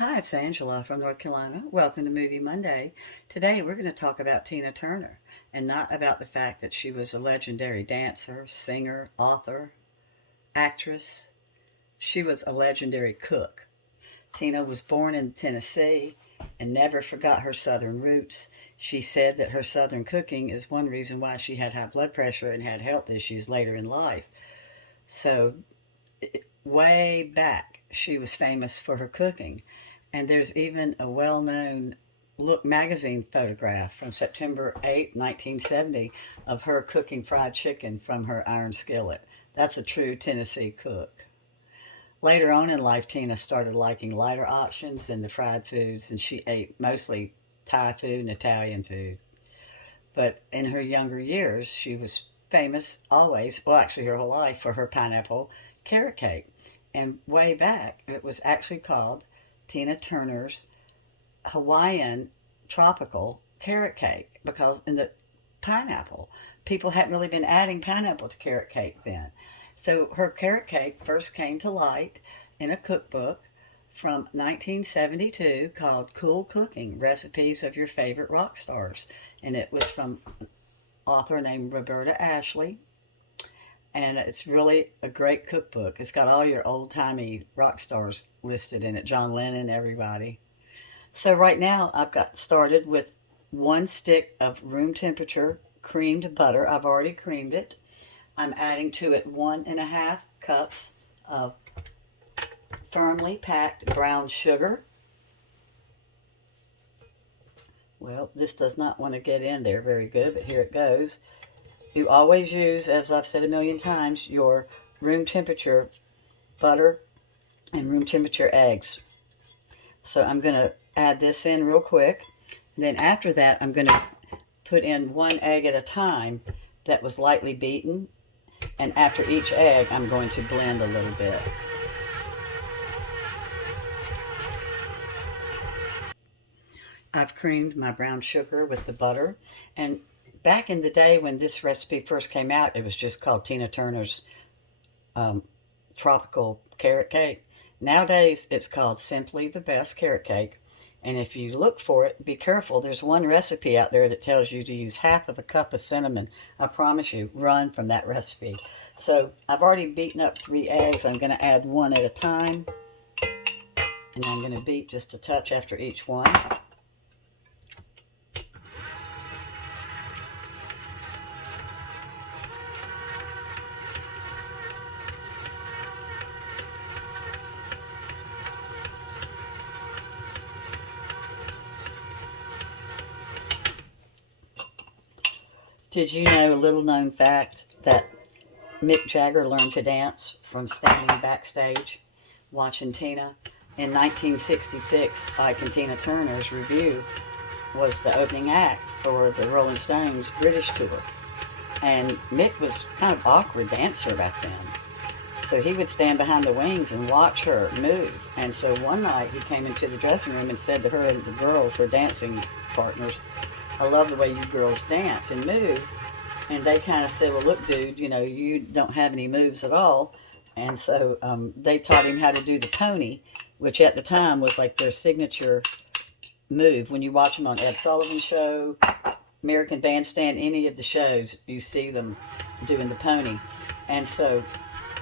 Hi, it's Angela from North Carolina. Welcome to Movie Monday. Today we're going to talk about Tina Turner and not about the fact that she was a legendary dancer, singer, author, actress. She was a legendary cook. Tina was born in Tennessee and never forgot her southern roots. She said that her southern cooking is one reason why she had high blood pressure and had health issues later in life. So, way back, she was famous for her cooking. And there's even a well known Look magazine photograph from September 8, 1970, of her cooking fried chicken from her iron skillet. That's a true Tennessee cook. Later on in life, Tina started liking lighter options than the fried foods, and she ate mostly Thai food and Italian food. But in her younger years, she was famous always, well, actually, her whole life, for her pineapple carrot cake. And way back, it was actually called Tina Turner's Hawaiian tropical carrot cake because in the pineapple, people hadn't really been adding pineapple to carrot cake then. So her carrot cake first came to light in a cookbook from 1972 called Cool Cooking Recipes of Your Favorite Rock Stars. And it was from an author named Roberta Ashley. And it's really a great cookbook. It's got all your old timey rock stars listed in it, John Lennon, everybody. So right now I've got started with 1 stick of room temperature creamed butter. I've already creamed it. I'm adding to it 1.5 cups of firmly packed brown sugar. Well, this does not want to get in there very good, but here it goes. You always use, as I've said a million times, your room temperature butter and room temperature eggs. So I'm going to add this in real quick. And then after that, I'm going to put in 1 egg at a time that was lightly beaten. And after each egg, I'm going to blend a little bit. I've creamed my brown sugar with the butter. And back in the day when this recipe first came out, it was just called Tina Turner's tropical carrot cake. Nowadays, it's called simply the best carrot cake. And if you look for it, be careful. There's one recipe out there that tells you to use 1/2 cup of cinnamon. I promise you, run from that recipe. So I've already beaten up 3 eggs. I'm going to add one at a time. And I'm going to beat just a touch after each one. Did you know a little known fact that Mick Jagger learned to dance from standing backstage watching Tina? In 1966, Ike and Tina Turner's Review was the opening act for the Rolling Stones British tour. And Mick was kind of awkward dancer back then. So he would stand behind the wings and watch her move. And so one night he came into the dressing room and said to her and the girls, her dancing partners, "I love the way you girls dance and move." And they kind of said, "Well, look, dude, you don't have any moves at all." And so they taught him how to do the pony, which at the time was like their signature move. When you watch them on Ed Sullivan's show, American Bandstand, any of the shows, you see them doing the pony. And so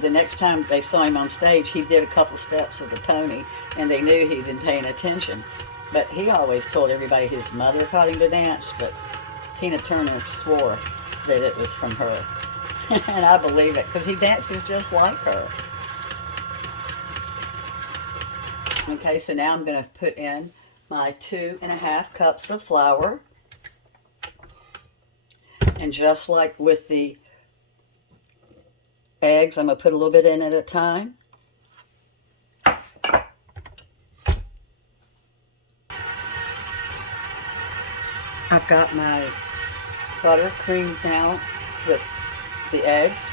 the next time they saw him on stage, he did a couple steps of the pony, and they knew he'd been paying attention. But he always told everybody his mother taught him to dance, but Tina Turner swore that it was from her. And I believe it, because he dances just like her. Okay, so now I'm going to put in my 2.5 cups of flour. And just like with the eggs, I'm going to put a little bit in at a time. I've got my butter creamed now with the eggs.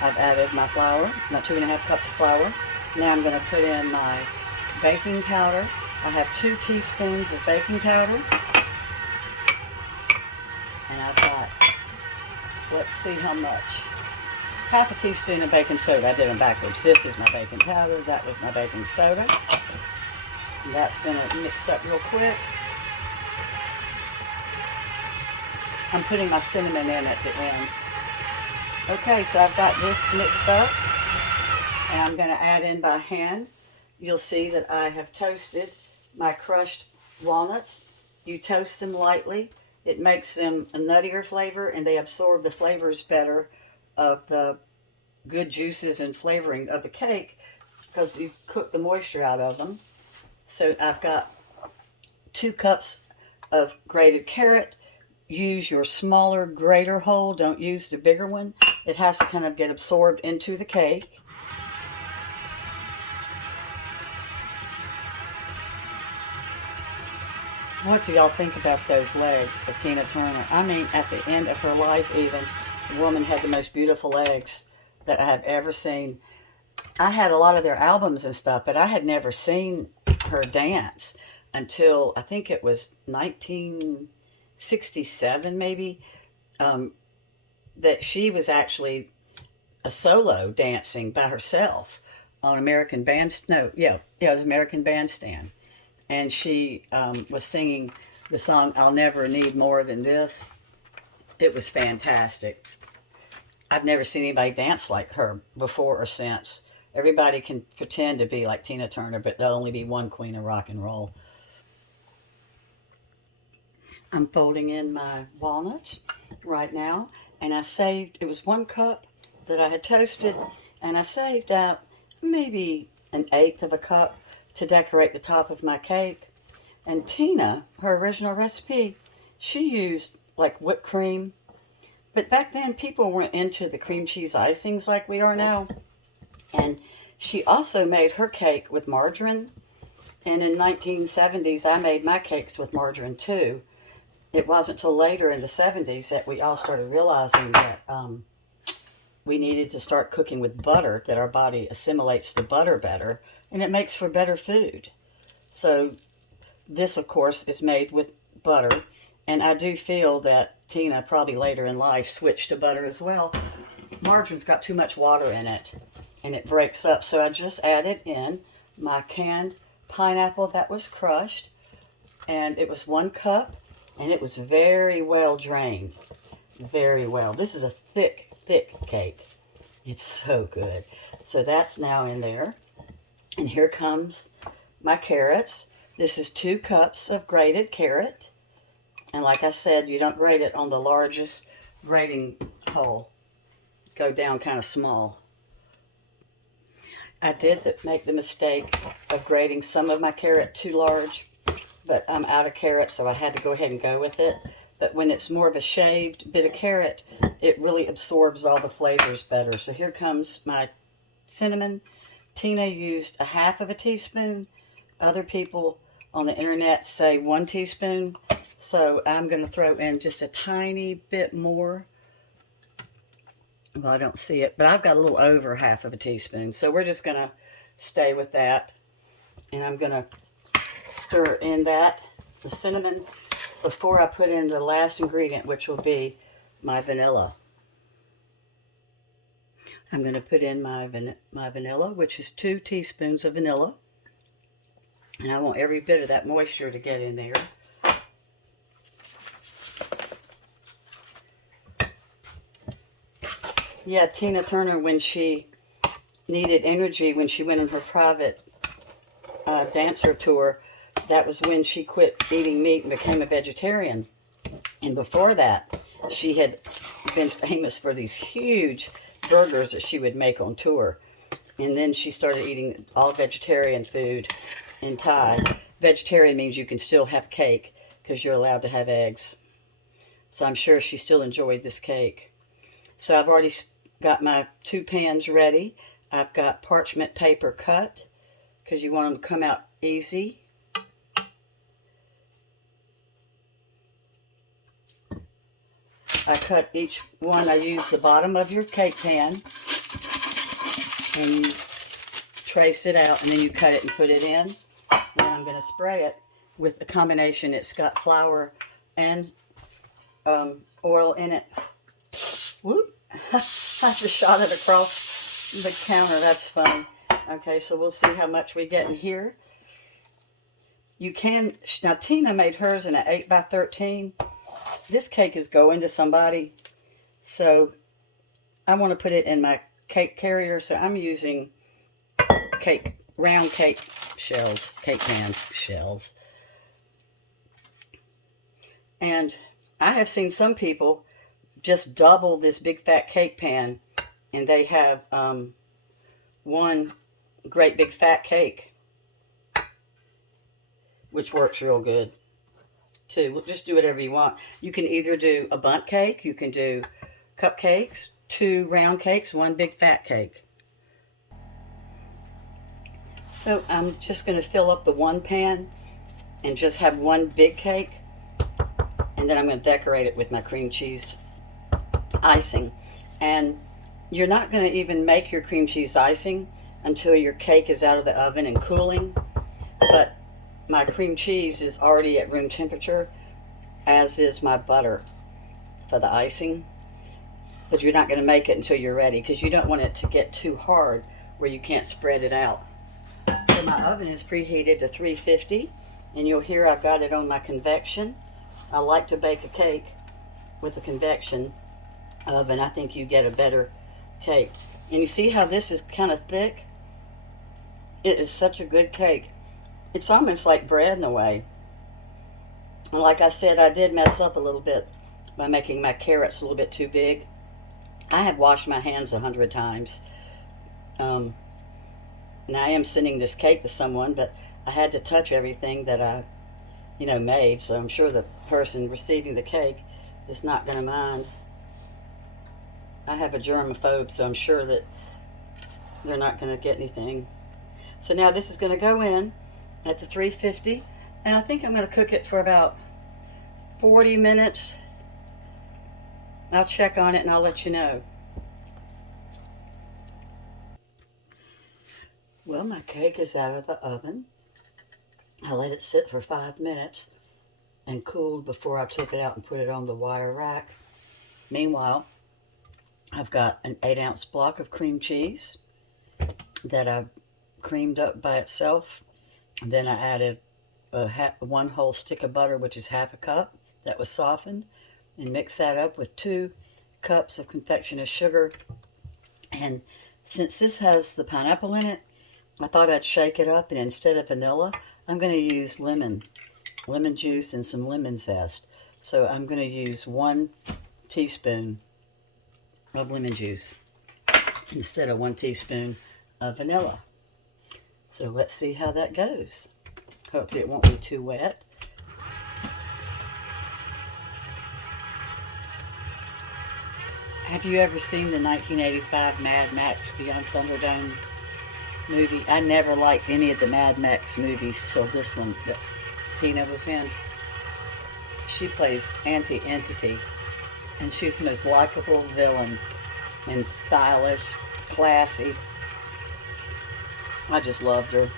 I've added my flour, my 2.5 cups of flour. Now I'm going to put in my baking powder. I have 2 teaspoons of baking powder. And I've got, let's see how much. 1/2 teaspoon of baking soda. I did them backwards. This is my baking powder. That was my baking soda. And that's going to mix up real quick. I'm putting my cinnamon in at the end. Okay, so I've got this mixed up, and I'm going to add in by hand. You'll see that I have toasted my crushed walnuts. You toast them lightly. It makes them a nuttier flavor, and they absorb the flavors better of the good juices and flavoring of the cake because you cook the moisture out of them. So I've got 2 cups of grated carrot. Use your smaller grater hole. Don't use the bigger one. It has to kind of get absorbed into the cake. What do y'all think about those legs of Tina Turner? I mean, at the end of her life even, the woman had the most beautiful legs that I have ever seen. I had a lot of their albums and stuff, but I had never seen her dance until I think it was 1967 maybe, that she was actually a solo dancing by herself on American Bandstand. It was American Bandstand. And she was singing the song, I'll Never Need More Than This. It was fantastic. I've never seen anybody dance like her before or since. Everybody can pretend to be like Tina Turner, but there'll only be one queen of rock and roll. I'm folding in my walnuts right now, and I saved, it was 1 cup that I had toasted, and I saved out maybe 1/8 of a cup to decorate the top of my cake. And Tina, her original recipe, she used like whipped cream. But back then, people weren't into the cream cheese icings like we are now. And she also made her cake with margarine. And in 1970s, I made my cakes with margarine too. It wasn't until later in the 70s that we all started realizing that we needed to start cooking with butter, that our body assimilates the butter better, and it makes for better food. So this, of course, is made with butter, and I do feel that Tina probably later in life switched to butter as well. Margarine's got too much water in it, and it breaks up, so I just added in my canned pineapple that was crushed, and it was 1 cup, and it was very well drained. Very well. This is a thick cake. It's so good. So that's now in there. And here comes my carrots. This is 2 cups of grated carrot. And like I said, you don't grate it on the largest grating hole. Go down kind of small. I did make the mistake of grating some of my carrot too large, but I'm out of carrot, so I had to go ahead and go with it. But when it's more of a shaved bit of carrot, it really absorbs all the flavors better. So here comes my cinnamon. Tina used 1/2 of a teaspoon. Other people on the internet say 1 teaspoon. So I'm going to throw in just a tiny bit more. Well, I don't see it, but I've got a little over 1/2 of a teaspoon. So we're just going to stay with that. And I'm going to stir in the cinnamon, before I put in the last ingredient, which will be my vanilla. I'm going to put in my vanilla, which is 2 teaspoons of vanilla. And I want every bit of that moisture to get in there. Yeah, Tina Turner, when she needed energy, when she went on her private dancer tour, that was when she quit eating meat and became a vegetarian. And before that, she had been famous for these huge burgers that she would make on tour. And then she started eating all vegetarian food in Thai. Vegetarian means you can still have cake because you're allowed to have eggs. So I'm sure she still enjoyed this cake. So I've already got my 2 pans ready. I've got parchment paper cut because you want them to come out easy. I cut each one. I use the bottom of your cake pan, and you trace it out, and then you cut it and put it in. Then I'm going to spray it with a combination. It's got flour and oil in it. Whoop! I just shot it across the counter. That's funny. Okay, so we'll see how much we get in here. you can, now Tina made hers in an 8 by 13. This cake is going to somebody, so I want to put it in my cake carrier, so I'm using round cake shells, cake pans shells. And I have seen some people just double this big fat cake pan, and they have one great big fat cake, which works real good too. We'll just do whatever you want. You can either do a bundt cake, you can do cupcakes, 2 round cakes, 1 big fat cake. So I'm just going to fill up the one pan and just have 1 big cake, and then I'm going to decorate it with my cream cheese icing. And you're not going to even make your cream cheese icing until your cake is out of the oven and cooling. But my cream cheese is already at room temperature, as is my butter for the icing. But you're not going to make it until you're ready, because you don't want it to get too hard where you can't spread it out. So my oven is preheated to 350, and you'll hear I've got it on my convection. I like to bake a cake with a convection oven. I think you get a better cake. And you see how this is kind of thick? It is such a good cake. It's almost like bread in a way. And like I said, I did mess up a little bit by making my carrots a little bit too big. I have washed my hands 100 times. And I am sending this cake to someone, but I had to touch everything that I, made. So I'm sure the person receiving the cake is not going to mind. I have a germaphobe, so I'm sure that they're not going to get anything. So now this is going to go in at the 350, and I think I'm going to cook it for about 40 minutes. I'll check on it and I'll let you know. Well, my cake is out of the oven. I let it sit for 5 minutes and cooled before I took it out and put it on the wire rack. Meanwhile, I've got an 8-ounce block of cream cheese that I creamed up by itself. Then I added 1 whole stick of butter, which is half a cup, that was softened, and mixed that up with 2 cups of confectioner's sugar. And since this has the pineapple in it, I thought I'd shake it up, and instead of vanilla, I'm going to use lemon juice and some lemon zest. So I'm going to use 1 teaspoon of lemon juice instead of 1 teaspoon of vanilla. So let's see how that goes. Hopefully it won't be too wet. Have you ever seen the 1985 Mad Max Beyond Thunderdome movie? I never liked any of the Mad Max movies till this one that Tina was in. She plays Auntie Entity, and she's the most likable villain, and stylish, classy. I just loved her.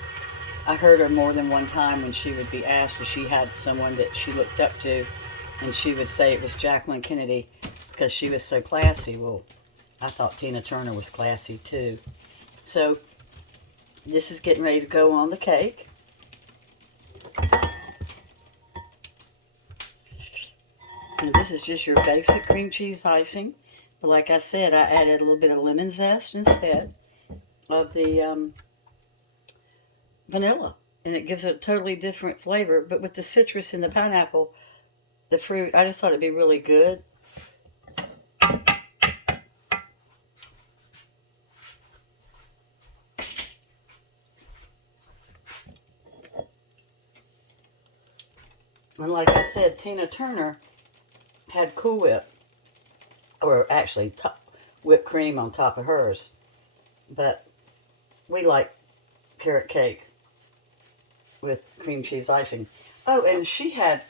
I heard her more than one time when she would be asked if she had someone that she looked up to, and she would say it was Jacqueline Kennedy because she was so classy. Well, I thought Tina Turner was classy too. So this is getting ready to go on the cake. And this is just your basic cream cheese icing. But like I said, I added a little bit of lemon zest instead of the vanilla. And it gives it a totally different flavor. But with the citrus and the pineapple, the fruit, I just thought it'd be really good. And like I said, Tina Turner had Cool Whip, or actually whipped cream on top of hers. But we like carrot cake with cream cheese icing. Oh, and she had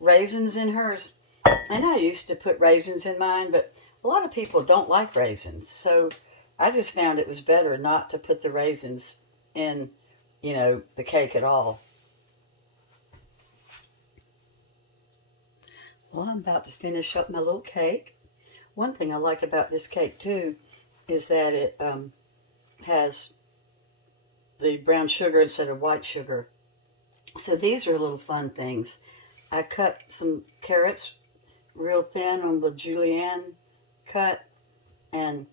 raisins in hers. And I used to put raisins in mine, but a lot of people don't like raisins. So I just found it was better not to put the raisins in, the cake at all. Well, I'm about to finish up my little cake. One thing I like about this cake, too, is that it has the brown sugar instead of white sugar So these are little fun things. I cut some carrots real thin on the julienne cut, and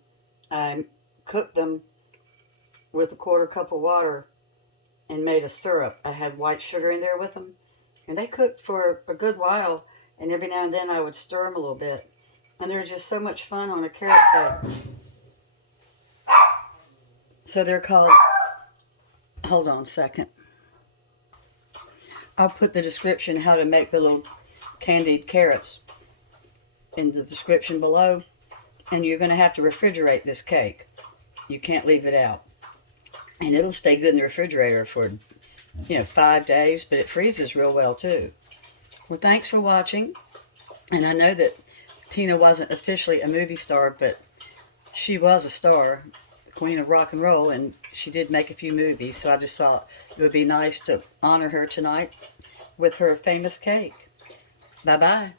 I cooked them with a quarter cup of water and made a syrup. I had white sugar in there with them, and they cooked for a good while, and every now and then I would stir them a little bit. And they're just so much fun on a carrot cake. So they're called, hold on a second. I'll put the description how to make the little candied carrots in the description below. And you're going to have to refrigerate this cake. You can't leave it out. And it'll stay good in the refrigerator for, 5 days, but it freezes real well too. Well, thanks for watching. And I know that Tina wasn't officially a movie star, but she was a star, queen of rock and roll, and she did make a few movies. So I just thought it would be nice to honor her tonight with her famous cake. Bye-bye.